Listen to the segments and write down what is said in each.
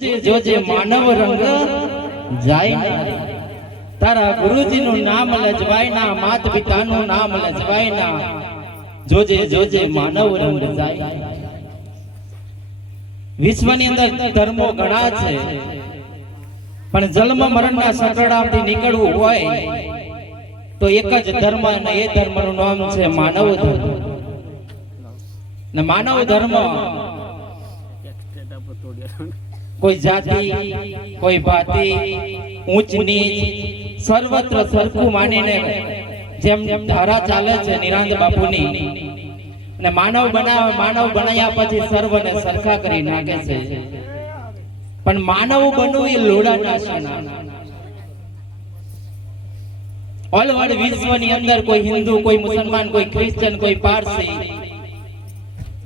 જોજે માનવ રંગ જાય ના, તારા ગુરુજીનું નામ લજવાય ના, માત પિતાનું નામ લજવાય ના, જોજે જોજે માનવ રંગ જાય. વિશ્વની અંદર ધર્મો ઘણા છે, પણ જન્મ મરણના સંકળામથી નીકળવું હોય તો એક જ ધર્મ, અને એ ધર્મનું નામ છે માનવ ધર્મ. ને માનવ ધર્મ કોઈ જાતિ, કોઈ ભાતિ, ઊંચ નીચ સર્વત્ર સરખું માનીને જેમ ધારા ચાલે છે નિરાંત બાપુની, અને માનવ બનાવ્યા પછી સર્વને સરખા કરી નાખે છે. પણ માનવ બનવું એ લોડા નાશના. ઓલ વર્લ્ડ વિશ્વની અંદર કોઈ હિન્દુ, કોઈ મુસલમાન, કોઈ ક્રિશ્ચન, કોઈ પારસી,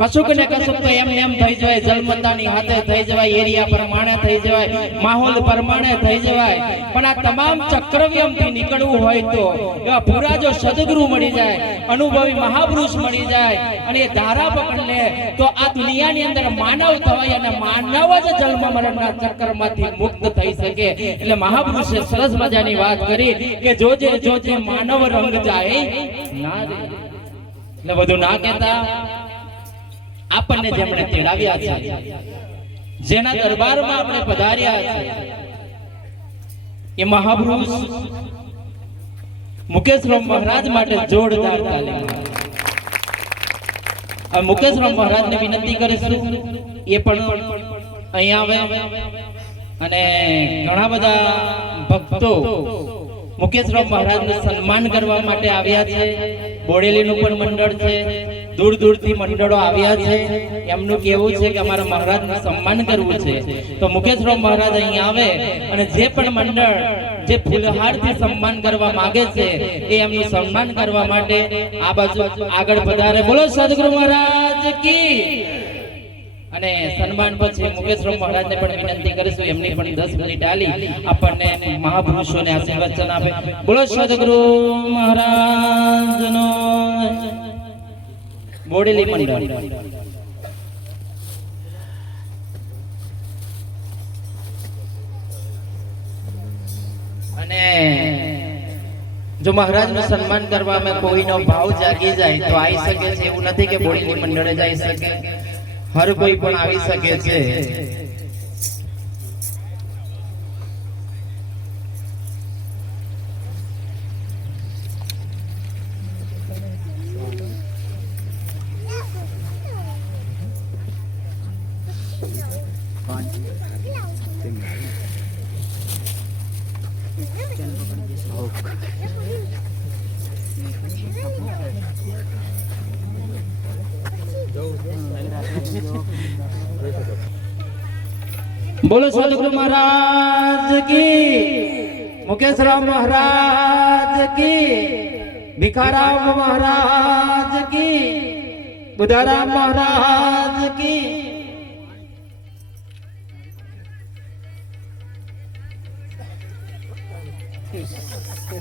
કશુક ને કશુક તો એમ થઈ જવાય. જલમતાની હાથે થઈ જવાય, એરિયા પ્રમાણે થઈ જવાય, માહોલ પ્રમાણે થઈ જવાય. પણ આ તમામ ચક્રવ્યમથી નીકળવું હોય તો એવા પૂરા જો સદગુરુ મળી જાય, અનુભવી મહાપુરુષ મળી જાય, અને એ ધારા પકડ લે તો આ દુનિયાની અંદર માનવ થવાય, અને માનવ જ જન્મ મરણના ચક્રમાંથી મુક્ત થઈ શકે. એટલે મહાપુરુષે સરસ મજાની વાત કરી કે જોજે જોજે માનવ રંગ જાય ના રે. એટલે બધું ના કહેતા, આપણને જેમણે તેડાવ્યા છે, જેના દરબારમાં આપણે પધાર્યા છે, એ મહાપુરુષ મુકેશરામ મહારાજ માટે જોરદાર તાલીમ. મુકેશરામ મહારાજને વિનંતી કરીશું એ પણ અહીંયા આવે, અને ઘણા બધા ભક્તો મુકેશરામ મહારાજનું સન્માન કરવા માટે આવ્યા છે. બોડેલીનું પણ મંડળ છે, દૂર દૂરથી મંડળો આવ્યા છે. એમનું કહેવું છે કે અમારા મહારાજનું સન્માન કરવું છે. તો મુકેશરામ મહારાજ અહીં આવે, અને જે પણ મંડળ જે ફૂલહારથી સન્માન કરવા માંગે છે એ એમનું સન્માન કરવા માટે આ બાજુ આગળ પધારે. બોલો સદગુરુ મહારાજ કી. અને સન્માન પછી મુકેશરામ મહારાજને પણ વિનંતી કરીશું, એમની પણ 10 મિનિટ આલી આપણને મહાપુરુષોને આશીર્વચન આપે. બોલો સદગુરુ મહારાજનો. બોડેલી મંડળ અને જો મહારાજનું સન્માન કરવામાં કોઈનો ભાવ જાગી જાય તો આવી શકે છે. એવું નથી કે બોડેલી મંડળે જઈ શકે, હર કોઈ પણ આવી શકે છે. બોલો સદગુરુ મહારાજ કી, મુકેશરામ મહારાજ કી, ભિખારામ મહારાજ કી, બુધારામ મહારાજ કી.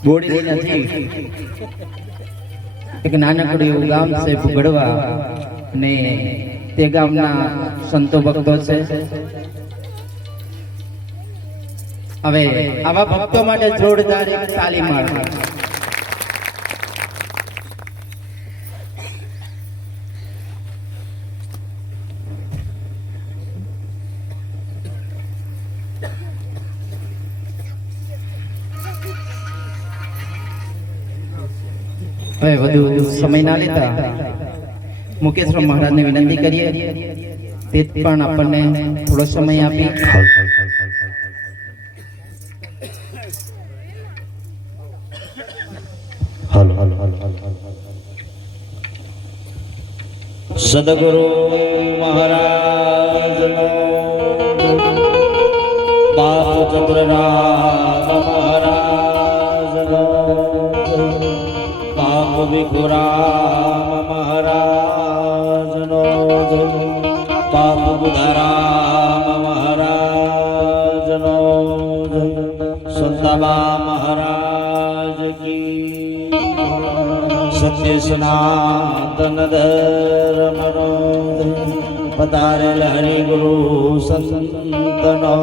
બોડી નથી, એક નાનકડું એવું ગામ છે ભુગડવા, ને તે ગામના સંતો ભક્તો છે. હવે આવા ભક્તો માટે જોરદાર એક તાલીમ આપો. હવે વધુ સમય ના લેતા મુકેશરામ મહારાજને વિનંતી કરીએ તે પણ આપણને થોડો સમય આપી. સદગુરુ મહારાજનો, બાપુ ચંદ્રરામ મહારાજનો, બાપુ ભીખુરામ મહારાજનો, બાપુ બુધારામ મહારાજનો, સંતાબા મહારાજ કી. સત્ય સનાતન ધર્મનો અવતારેલ હરિ ગુરુ સંતનો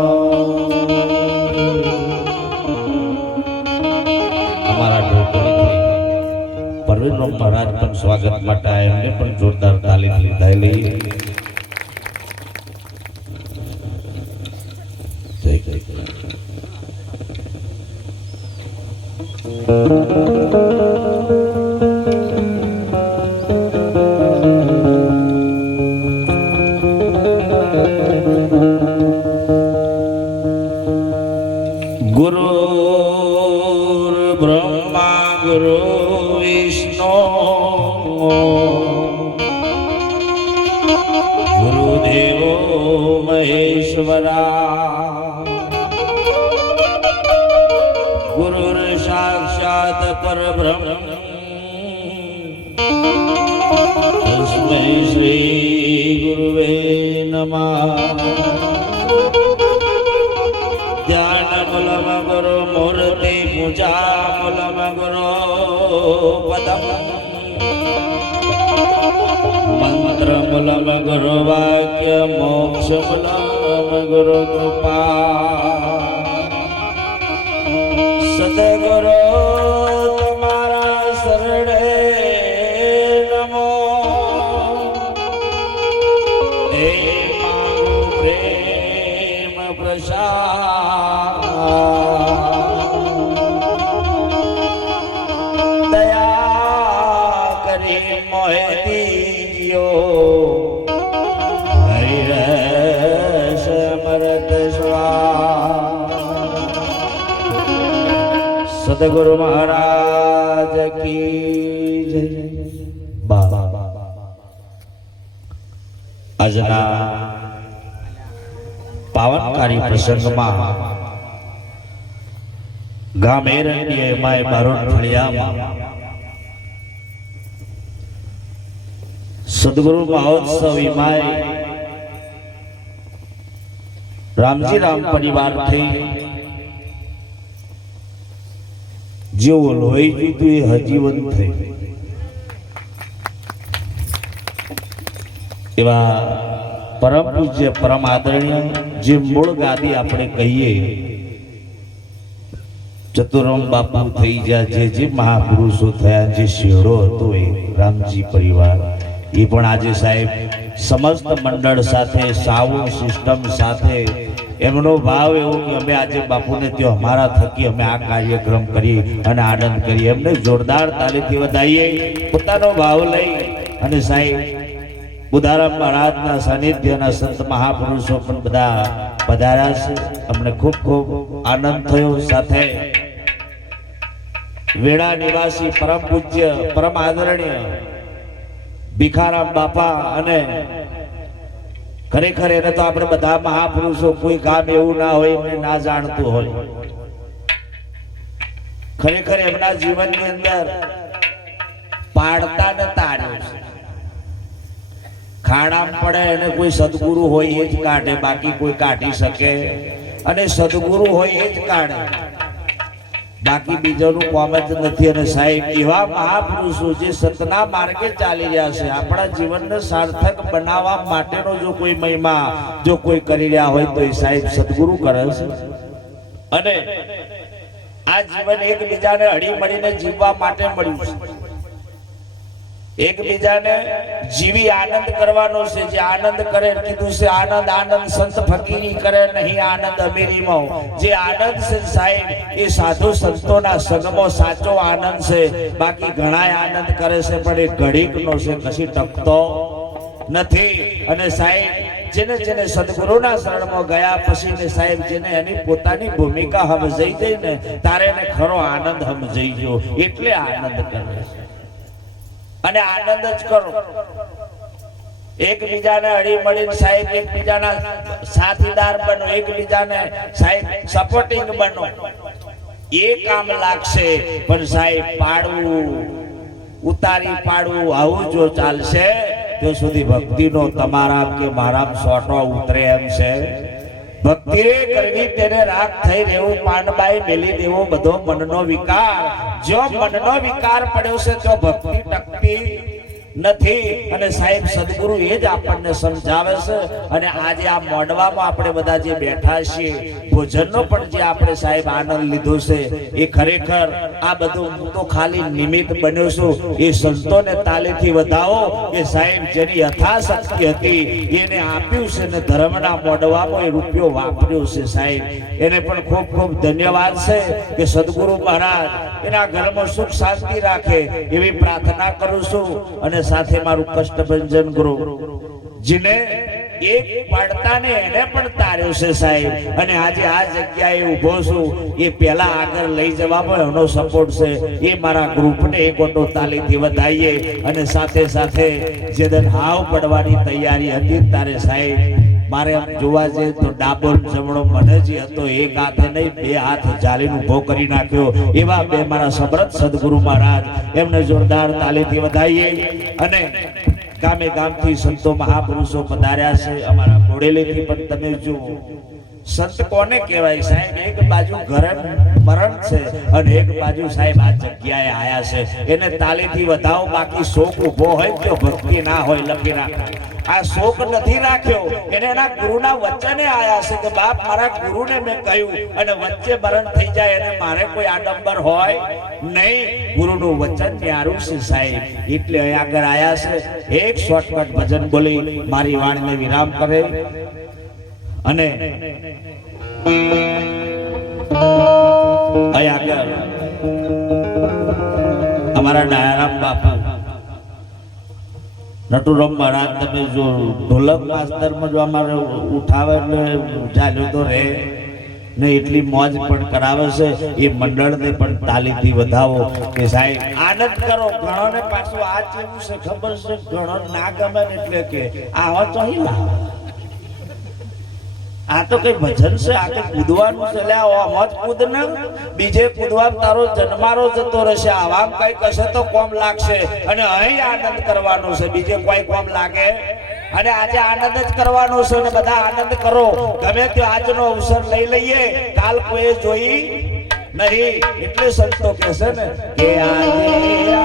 અમારા ઢોકળીથી પરવીન મહારાજ પણ સ્વાગત માટે આવ્યા એમને પણ જોરદાર તાલીમ લીધાયેલી. જય જય ગુરુર બ્રહ્મા ગુરુ વિષ્ણુ ગુરુદેવો મહેશ્વરા ગુરુર સાક્ષાત પરબ્રહ્મ તસ્મૈ શ્રી ગુરુવે નમઃ. ધ્યાન મૂલમ ગુરુ મૂર્તિ પૂજા મૂલમ ગુરુ પદમ મંત્ર મૂલમ ગુરુ વાક્ય મોક્ષ મૂલમ ગુરુ કૃપા. સદગુરુ તમારા શરણે નમો. હે મારું પ્રેમ પ્રસાદ દયા કરી મોહે દીજો હરિરસ અમૃત સ્વાદ. સદગુરુ મહારાજ કી જય. આજના પાવનકારી પ્રસંગમાં ગામ એરંડી માય બારોટ ફળિયામાં સદગુરુ મહોત્સવ માય રામજી રામ પરિવારથી જેવો લોહી પીધું એ હજીવન થઈ એવા પરમ પૂજ્ય પરમ આદરણીય જે મૂળ ગાદી આપણે કહીએ ચતુરમ બાપુ થઈ ગયા, જે મહાપુરુષો થયા, જે શેડો હતો એ રામજી પરિવાર એ પણ આજે સાહેબ સમસ્ત મંડળ સાથે સાઉન્ડ સિસ્ટમ સાથે એમનો ભાવ એવો કે અમે આજે બાપુને ત્યાં અમારા થકી અમે આ કાર્યક્રમ કરીએ અને આનંદ કરીએ. એમને જોરદાર તાલીથી વધાવીએ. પોતાનો ભાવ લઈ અને સાહેબ બુધારામ મહારાજના સાનિધ્યના સંત મહાપુરુષો પણ બધા પધાર્યા છે. અમને ખૂબ ખૂબ આનંદ થયો. સાથે વેળા નિવાસી પરમ પૂજ્ય પરમ આદરણીય ભીખારામ બાપા અને ખરેખર એને તો આપણે બધા મહાપુરુષો કોઈ કામ એવું ના હોય એમને ના જાણતું હોય. ખરેખર એમના જીવનની અંદર પાડતા ને તાર્યો છે. ખાડામાં પડે એને કોઈ સદગુરુ હોય એ જ કાઢે, બાકી કોઈ કાઢી શકે, અને સદગુરુ હોય એ જ કાઢે, બાકી બીજાનું કોમ જ નથી. અને સાહેબ એવા મહાપુરુષો જે સતના માર્ગે ચાલી રહ્યા છે, આપણા જીવનને સાર્થક બનાવવા માટેનો જો કોઈ મહિમા જો કોઈ કરી રહ્યા હોય તો એ સાહેબ સદગુરુ કરે છે. અને આ જીવન એકબીજાને હળી મળીને જીવવા માટે મળ્યું છે. એકબીજાને જીવી આનંદ કરવાનો છે. જે આનંદ કરે કીધું છે આનંદ આનંદ સંત ફકીરી કરે નહીં આનંદ અમીરીમાં. જે આનંદ છે સાહેબ એ સાધુ સંતોના સંગમાં સાચો આનંદ છે. બાકી ઘણા આનંદ કરે છે પણ એ ઘડીકનો છે, કશી ટકતો નથી. અને સાહેબ જેને જેને સદગુરુના શરણમાં ગયા પછી ને સાહેબ જેને એની પોતાની ભૂમિકા સમજાઈ જાય ને તારે એને ખરો આનંદ સમજાઈ ગયો એટલે આનંદ કરે છે. અને આનંદ જ કરો. એકબીજાને હળી મળીને સાહેબ એકબીજાના સાથીદાર બનો, એકબીજાને સાહેબ સપોર્ટિંગ બનો. એ કામ લાગશે. પણ સાહેબ પાડવું ઉતારી પાડવું આવું જો ચાલશે ત્યાં સુધી ભક્તિનો તમારા કે મારા સોટો ઉતરે એમ છે. ભક્તિ કરવી તેને રાગ થઈ રહેવું, પાનબાઈ મેલી દેવો બધો મનનો વિકાર. જો મનનો વિકાર પડ્યો છે તો ભક્તિ ટકતી નથી. અને સાહેબ સદગુરુ એ જ આપણને સમજાવે છે. અને આજે આ મોડવામાં આપણે બધા જે બેઠા છીએ, ભોજનનો પણ જે આપણે સાહેબ આનંદ લીધો છે, એ ખરેખર આ બધું હું તો ખાલી નિમિત્ત બન્યો છું. એ સંતોને તાલીથી વધાવો કે સાહેબ જેની યથાશક્તિ હતી એને આપ્યું છે ને ધર્મના મોડવામાં એ રૂપિયો વાપર્યો છે. સાહેબ એને પણ ખૂબ ખૂબ ધન્યવાદ છે કે સદગુરુ મહારાજ એના ઘરમાં સુખ શાંતિ રાખે એવી પ્રાર્થના કરું છું. અને સાથે મારું કષ્ટભંજન ગુરુ જેને એક પડતાને એને પણ તાર્યો છે સાહેબ. અને આજે આ જગ્યાએ ઊભો છું એ પહેલા આગળ લઈ જવામાં એનો સપોર્ટ છે. એ મારા ગ્રુપને એક ઓટો તાલીથી વધાઈએ. અને સાથે સાથે જે દન હાવ પડવાની તૈયારી હતી તારે સાહેબ મારે આમ જોવા જઈએ તો ડાબો જમણો મને જ હતો, એક હાથે નહીં બે હાથ ઝાલીને ઊભો કરી નાખ્યો. એવા બે મારા સમર્થ સદગુરુ મહારાજ, એમને જોરદાર તાલીથી વધાઈએ. અને ગામે ગામથી સંતો મહાપુરુષો પધાર્યા છે. અમારા બોડેલીથી પણ તમે જુઓ સંત કોને કહેવાય સાહેબ? એક બાજુ ઘરણ મરણ છે અને એક બાજુ સાહેબ આ જગ્યાએ આયા છે. એને તાલીથી વધાવો. બાકી શોક ઉભો હોય તો ભક્તિ ના હોય લખી નાખો. આ શોક નથી રાખ્યો, એને એના ગુરુના વચને આયા છે કે બાપ મારા ગુરુને મેં કહ્યું અને વચ્ચે મરણ થઈ જાય એને મારે કોઈ આડંબર હોય નહીં. ગુરુનું વચન ન્યારું છે સાહેબ, એટલે અહીં આગળ આયા છે. એક શોર્ટકટ ભજન બોલી મારી વાણીને વિરામ કરે. અને અહીં આગળ અમારા ડાયારામ બાપા નટુરામ મહારાજ તમે જો ઢોલક માસ્તરમાં જો અમારે ઉઠાવે એટલે ચાલ્યો તો રે ને એટલી મોજ પણ કરાવે છે. એ મંડળને પણ તાલીથી વધાવો કે સાહેબ આનંદ કરો. ઘણોને પાછું આ કેવું છે ખબર છે, ઘણો ના ગમે એટલે કે આવા તો અહીં લાવે. આ તો કઈ ભજન છે, આ કઈ કૂદવાનું છે. લે આમાં જ કૂદ ને, બીજે કૂદવા તારો જન્મારો જતો રહેશે. આવામ કઈ કશે તો કોમ લાગશે. અને અહીં આનંદ કરવાનો છે, બીજે કોઈ કોમ લાગે. અને આજે આનંદ જ કરવાનો છે અને બધા આનંદ કરો. ગમે તે આજનો અવસર લઈ લઈએ, કાલ કોઈ જોઈ નહીં. એટલે સંતો કહે છે ને કે આજે